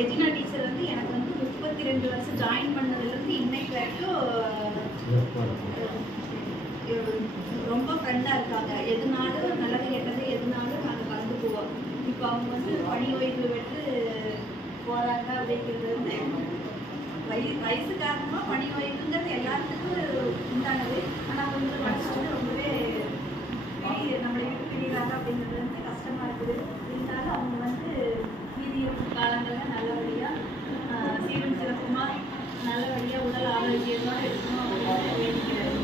Regina teacher வந்து எனக்கு வந்து 32 வருஷம் ஜாயின் பண்ணதுலேருந்து இன்னைக்கு வரைக்கும் ரொம்ப ஃப்ரெண்டாக இருக்காங்க. எதுனாலும் நல்லது கெட்டது எதுனாலும் நாங்கள் கலந்துக்குவோம். இப்போ அவங்க வந்து பணி ஓய்வு பெற்று போகிறாங்க அப்படிங்கிறது வந்து வயசு காரணமாக பணி ஓய்வுங்கிறது எல்லாத்துக்கும் உண்டானது. ஆனால் வந்து மனசு ரொம்பவே நம்மளை விட்டு பிரிகிறாங்க அப்படிங்கிறது வந்து கஷ்டமாக இருக்குது. இருந்தாலும் அவங்க வந்து மீதி காலங்களில் நல்லபடியாக சீரும் சிறப்புமாக நல்லபடியாக உடல் ஆரோக்கியமாக இருக்கணும் அப்படின்னு வேண்டிக்கிறேன்.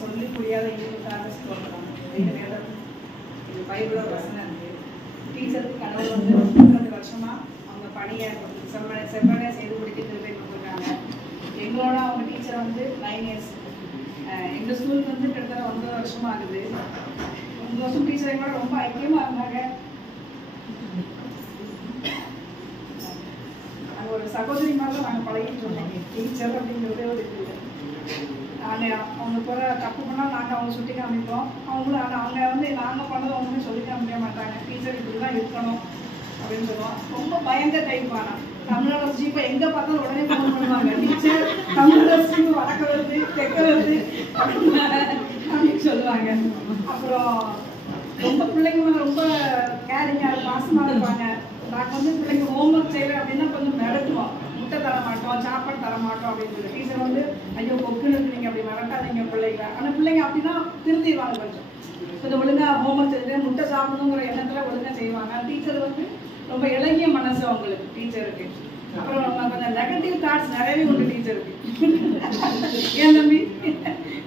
சொல்லி புரியாத இது பைபிளோட வசனம் இருக்குது. டீச்சருக்கு கடவுள் வந்து 32 வருஷமாக அவங்க பணியை செவ்வனையாக செய்து முடிக்கிட்டு போய் கொடுத்துருக்காங்க. எங்களோட அவங்க டீச்சர் வந்து 9 இயர்ஸ். எங்கள் ஸ்கூலுக்கு வந்து கிட்டத்தட்ட 9 வருஷமாக ஆகுது. 9 வருஷம் டீச்சர் எங்களோட ரொம்ப ஐக்கியமாக இருந்தாங்க. நாங்கள் ஒரு சகோதரி மாதிரி நாங்கள் பழகிட்டு இருக்கோம். டீச்சர் அப்படிங்கிறதே ஒரு இது. அவங்க போகிற தப்பு பண்ணால் நாங்கள் அவங்க சுட்டி காமிப்போம். அவங்களும் அவங்க வந்து நாங்கள் பண்ணதை ஒன்றுமே சொல்லி காமிக்க மாட்டாங்க. டீச்சர் இப்படி தான் இருக்கணும் அப்படின்னு சொல்லுவோம். ரொம்ப பயந்த டைப். ஆனால் தமிழக ஜீப்பை எங்கே பார்த்தாலும் உடனே ஃபோன் பண்ணுவாங்க. டீச்சர் தமிழக ஜீப்பு வடக்க வருது தெற்க வருது அப்படின்னு சொல்லுவாங்க. அப்புறம் ரொம்ப பிள்ளைங்க மேலே ரொம்ப கேரிங்காக பாசமாக இருப்பாங்க. நாங்கள் வந்து பிள்ளைங்க ஹோம்ஒர்க் செய்வேன் அப்படின்னா கொஞ்சம் மிரட்டுவோம். முட்டை தர மாட்டோம், சாப்பாடு தர மாட்டோம் அப்படின்னு சொல்லி டீச்சர் வந்து ஐயோ கொக்குன்னு நீங்கள் அப்படி மிரட்டாதீங்க பிள்ளைங்க. ஆனால் பிள்ளைங்க அப்படின்னா திருந்திடுவாங்க. கொஞ்சம் ஒழுங்காக ஹோம்ஒர்க் செஞ்சு முட்டை சாப்பிடணுங்கிற எண்ணத்தில் ஒழுங்காக செய்வாங்க. டீச்சர் வந்து ரொம்ப இலகிய மனசு அவங்களுக்கு டீச்சருக்கு. அப்புறம் கொஞ்சம் நெகட்டிவ் தாட்ஸ் நிறையவே உண்டு டீச்சருக்கு. ஏன் தம்பி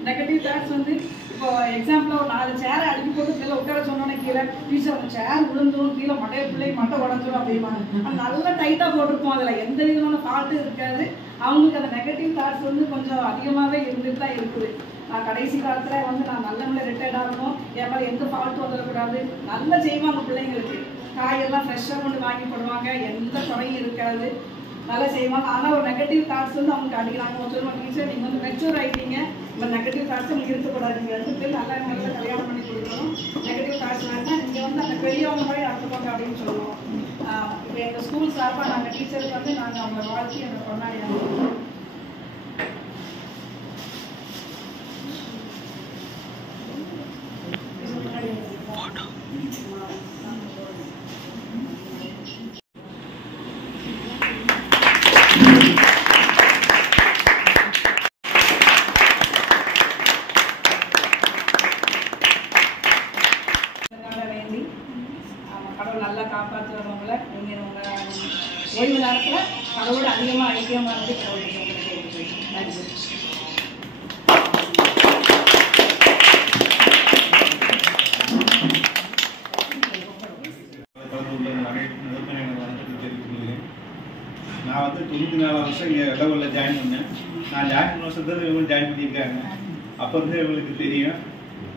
நெகட்டிவ் தாட்ஸ் வந்து இப்போ எக்ஸாம்பிள் ஒரு 4 சேரை அடுக்கி போட்டு கீழே உட்கார சொன்னோன்னே கீழே டீச்சர் அந்த சேர் விழுந்துடும், கீழே பிள்ளைக்கு மட்டை உடஞ்சிடும் அப்படிம்பாங்க. நல்லா டைட்டாக போட்டிருப்போம். அதில் எந்த விதமான ஃபால்ட்டும் இருக்காது. அவங்களுக்கு அந்த நெகட்டிவ் தாட்ஸ் வந்து கொஞ்சம் அதிகமாகவே இருந்துட்டு தான் இருக்குது. நான் கடைசி காலத்தில் வந்து நான் நல்ல முறை ரிட்டையர்ட் ஆகணும், என் மாதிரி எந்த ஃபால்ட்டும் வந்துடக்கூடாது. நல்லா செய்வாங்க பிள்ளைங்களுக்கு. காயெல்லாம் ஃப்ரெஷ்ஷாக கொண்டு வாங்கி போடுவாங்க, எந்த குறையும் இருக்காது, நல்லா செய்வாங்க. ஆனால் ஒரு நெகட்டிவ் தாட்ஸ் வந்து அவங்க அடிக்கிறாங்க. சொல்லுவாங்க டீச்சர் நீங்கள் வந்து மெச்சூர் ஆகிட்டீங்க, இந்த நெகட்டிவ் தாட்ஸ் உங்களுக்கு இருக்கக்கூடாது. நீங்கள் 2 பேர் நல்லா கல்யாணம் பண்ணி கொடுக்கணும். நெகட்டிவ் தாட்ஸ் வேணா நீங்கள் வந்து அந்த பெரியவங்க மாதிரி நடத்துக்கோங்க அப்படின்னு சொல்லுவோம். இப்போ எங்கள் ஸ்கூல் சார்பாக நாங்கள் டீச்சருக்கு வந்து நாங்கள் அவங்க வாழ்க்கையை அந்த கொண்டாடினாங்க. கடவுள் நல்லா காப்பாற்றுறவங்கள நீங்கள் உங்கள் ஓய்வு நேரத்தில் கடவுளோட அதிகமாக ஐக்கியமாக இருந்து கடவுள் நன்றி. நான் வந்து 94 வருஷம் இங்கே லெவலில் ஜாயின் பண்ணேன். நான் ஜாயின் பண்ண வருஷத்துல இவங்க ஜாயின் பண்ணியிருக்காங்க. அப்போ இருந்து இவங்களுக்கு தெரியும்.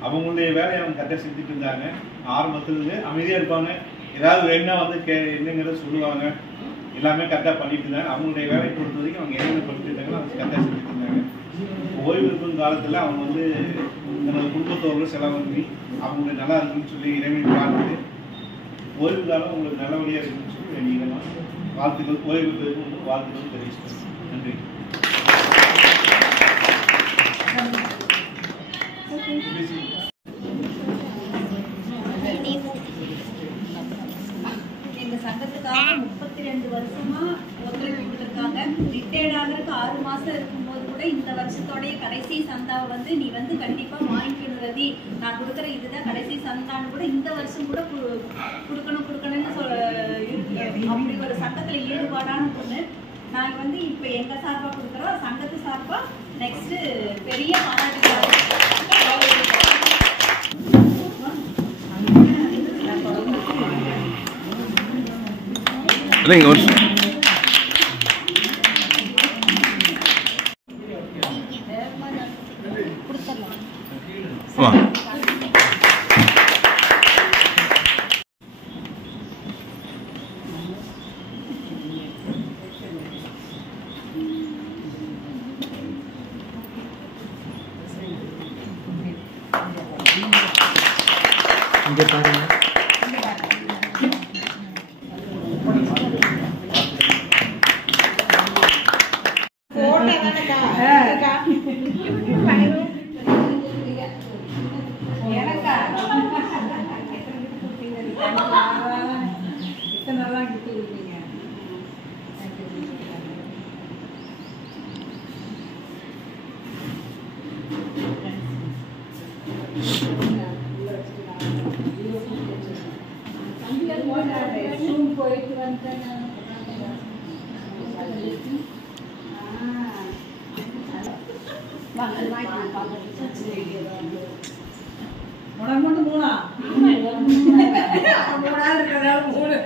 அவங்களுடைய வேலையை அவங்க கரெக்டாக செஞ்சுட்டு இருந்தாங்க. ஆரம்பத்துலேருந்து அமைதியாக இருப்பாங்க. ஏதாவது வேணா வந்து என்னங்கிறத சொல்லுவாங்க. எல்லாமே கரெக்டாக பண்ணிட்டு இருந்தாங்க. அவங்களுடைய வேலையை பொறுத்த வரைக்கும் அவங்க என்னென்ன பண்ணிட்டு இருந்தாங்களோ அவங்க கரெக்டாக செஞ்சுட்டு இருந்தாங்க. ஓய்வு இருக்கும் காலத்தில் அவங்க வந்து தனது குடும்பத்தோடு செலவு பண்ணி அவங்களுக்கு நல்லா இருக்குன்னு சொல்லி இறைவனை பார்த்துட்டு ஓய்வு காலம் உங்களுக்கு நல்லபடியாக இருக்குன்னு சொல்லி வேண்டிக்கிறோம். வாழ்த்துக்கள். ஓய்வு பெறும் வாழ்த்துக்கள் தெரிவிச்சுக்கிறேன். நன்றி. எங்க சங்கத்துக்காக 32 வருஷமா ஒத்துழைப்பு கொடுத்துருக்காங்க. ரிட்டையர்ட் ஆகிறதுக்கு 6 மாசம் இருக்கும்போது கூட இந்த வருஷத்தோடைய கடைசி சந்தாவை வந்து நீ வந்து கண்டிப்பா வாங்கிக்கணும் ரதி, நான் கொடுக்குற இதுதான் கடைசி சந்தான்னு கூட இந்த வருஷம் கூட கொடுக்கணும்னு அப்படி ஒரு சங்கத்துல ஈடுபாடான பொண்ணு. நாங்க வந்து இப்ப எங்க சார்பா கொடுக்குறோம், சங்கத்து சார்பா நெக்ஸ்ட் பெரிய பாராட்டு. இல்லைங்க ஒரு வா இங்கே பாருங்க. போயிட்டு வந்தேன். உனக்கு மட்டும் மூணா? மூணாவது இருக்கிறதால மூணு.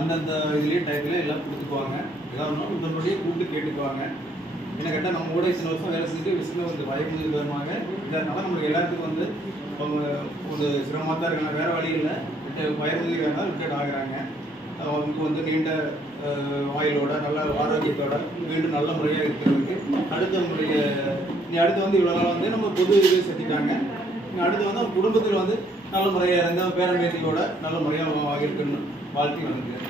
அந்தந்த இதுலேயே டைத்தில் எல்லாம் கொடுத்துக்குவாங்க. ஏதாவது உடனடியே கூப்பிட்டு கேட்டுக்குவாங்க. என்ன கேட்டால் நம்ம கூட இத்தனை வருஷம் வேலை செஞ்சுட்டு விசில் வந்து பயமுதிர் வருவாங்க. இதனால நம்மளுக்கு எல்லாத்துக்கும் வந்து அவங்க ஒரு சிரமமாக தான் இருக்காங்க. வேறு வழி இல்லை. பயமுதிர் வேணால் ரிட்டையர்ட் ஆகுறாங்க. அவங்களுக்கு வந்து நீண்ட ஆயுளோட நல்ல ஆரோக்கியத்தோட மீண்டும் நல்ல முறையாக இருக்கிறதுக்கு அடுத்த முறைய அடுத்து வந்து இவ்வளோ நாள் வந்து நம்ம பொது இது செஞ்சுட்டாங்க. அடுத்து வந்து அவங்க குடும்பத்தில் வந்து நல்ல முறையாக இருந்த பேரம்பேத்தியோட நல்ல முறையாக இருக்குன்னு வாழ்க்கை வந்து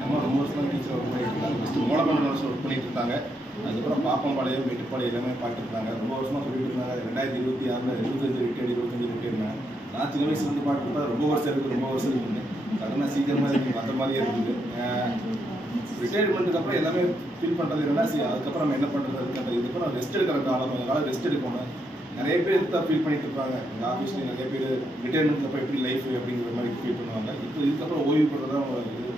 நம்ம ரொம்ப வருஷம் டீச்சர் ஒர்க் பண்ணிட்டு இருந்தாங்க. ஃபஸ்ட்டு மூலமண்டல வருஷம் ஒர்க் பண்ணிட்டு இருந்தாங்க. அதுக்கப்புறம் பாப்பம்பாளையம் மேட்டுப்பாளையம் எல்லாமே பார்த்துட்டு இருந்தாங்க. ரொம்ப வருஷமாக சொல்லிட்டு இருந்தாங்க. 2026 25 ரிட்டையர்டுனாங்க. நான் சின்ன வயசுல இருந்து பார்த்துட்டு ரொம்ப வருஷம் இருக்குது, ரொம்ப வருஷம் இருக்குது. அதனால் சீக்கிரமாக இருக்குது, அந்த மாதிரியே இருக்குது. ரிட்டையர்மெண்ட்டுக்கு அப்புறம் எல்லாமே ஃபீல் பண்ணுறது என்னன்னா அதுக்கப்புறம் நம்ம என்ன பண்ணுறது அதுக்கு இதுக்கப்புறம் ரெஸ்ட் எடுக்கிற காலம் ரெஸ்ட் எடுக்கணும். நிறைய பேர் தான் ஃபீல் பண்ணிட்டு இருப்பாங்க. எங்கள் ஆஃபீஸ்லேயும் நிறைய பேர் ரிட்டையர்மெண்ட்டுக்கு அப்புறம் எப்படி லைஃப் அப்படிங்கிற மாதிரி ஃபீல் பண்ணுவாங்க. இதுக்கப்புறம் ஓய்வு பண்ணுறது தான் இது.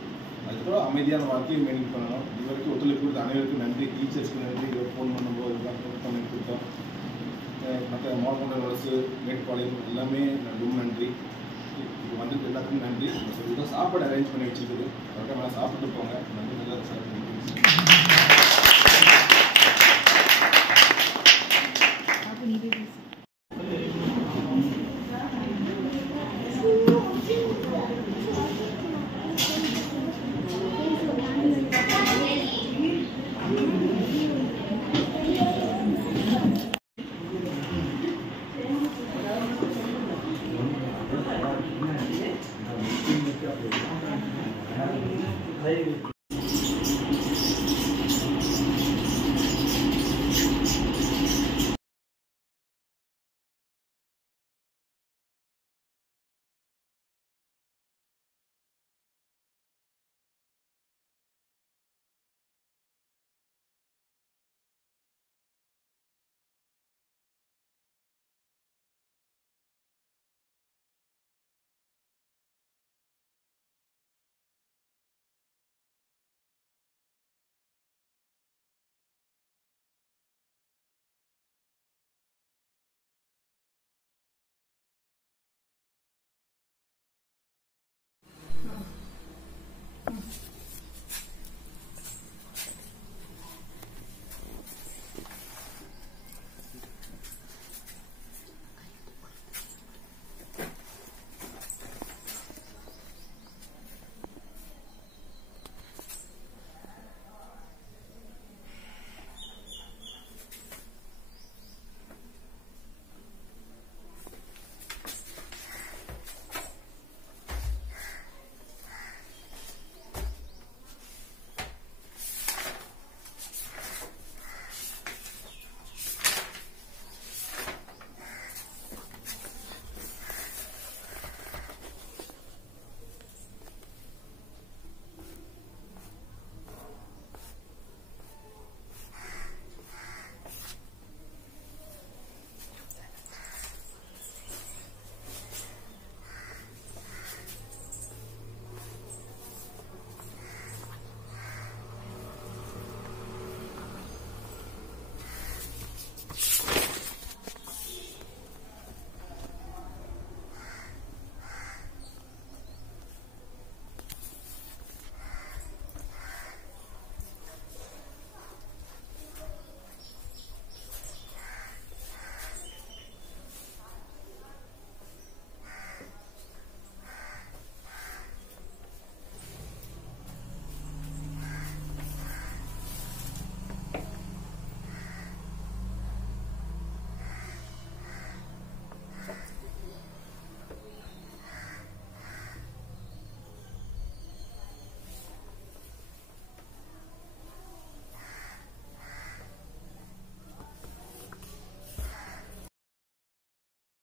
அதுக்கப்புறம் அமைதியான வாழ்க்கையை மெயின்டைன் பண்ணணும். இது வரைக்கும் ஒத்துழைப்பு கொடுத்த அனைவருக்கும் நன்றி. டீச்சர்ஸ்க்கு நன்றி. ஃபோன் பண்ணும்போது பண்ணி கொடுத்தோம். மற்ற மாவட்ட அரசு மேட்டுப்பாளையம் எல்லாமே ரொம்ப நன்றி. இது வந்துட்டு எல்லாத்துக்கும் நன்றி. இதுதான் சாப்பாடு அரேஞ்ச் பண்ணி வச்சுருக்குது. அவர்கிட்ட நல்லா சாப்பிட்டு போங்க. நன்றி. நல்லா சாப்பிட்டு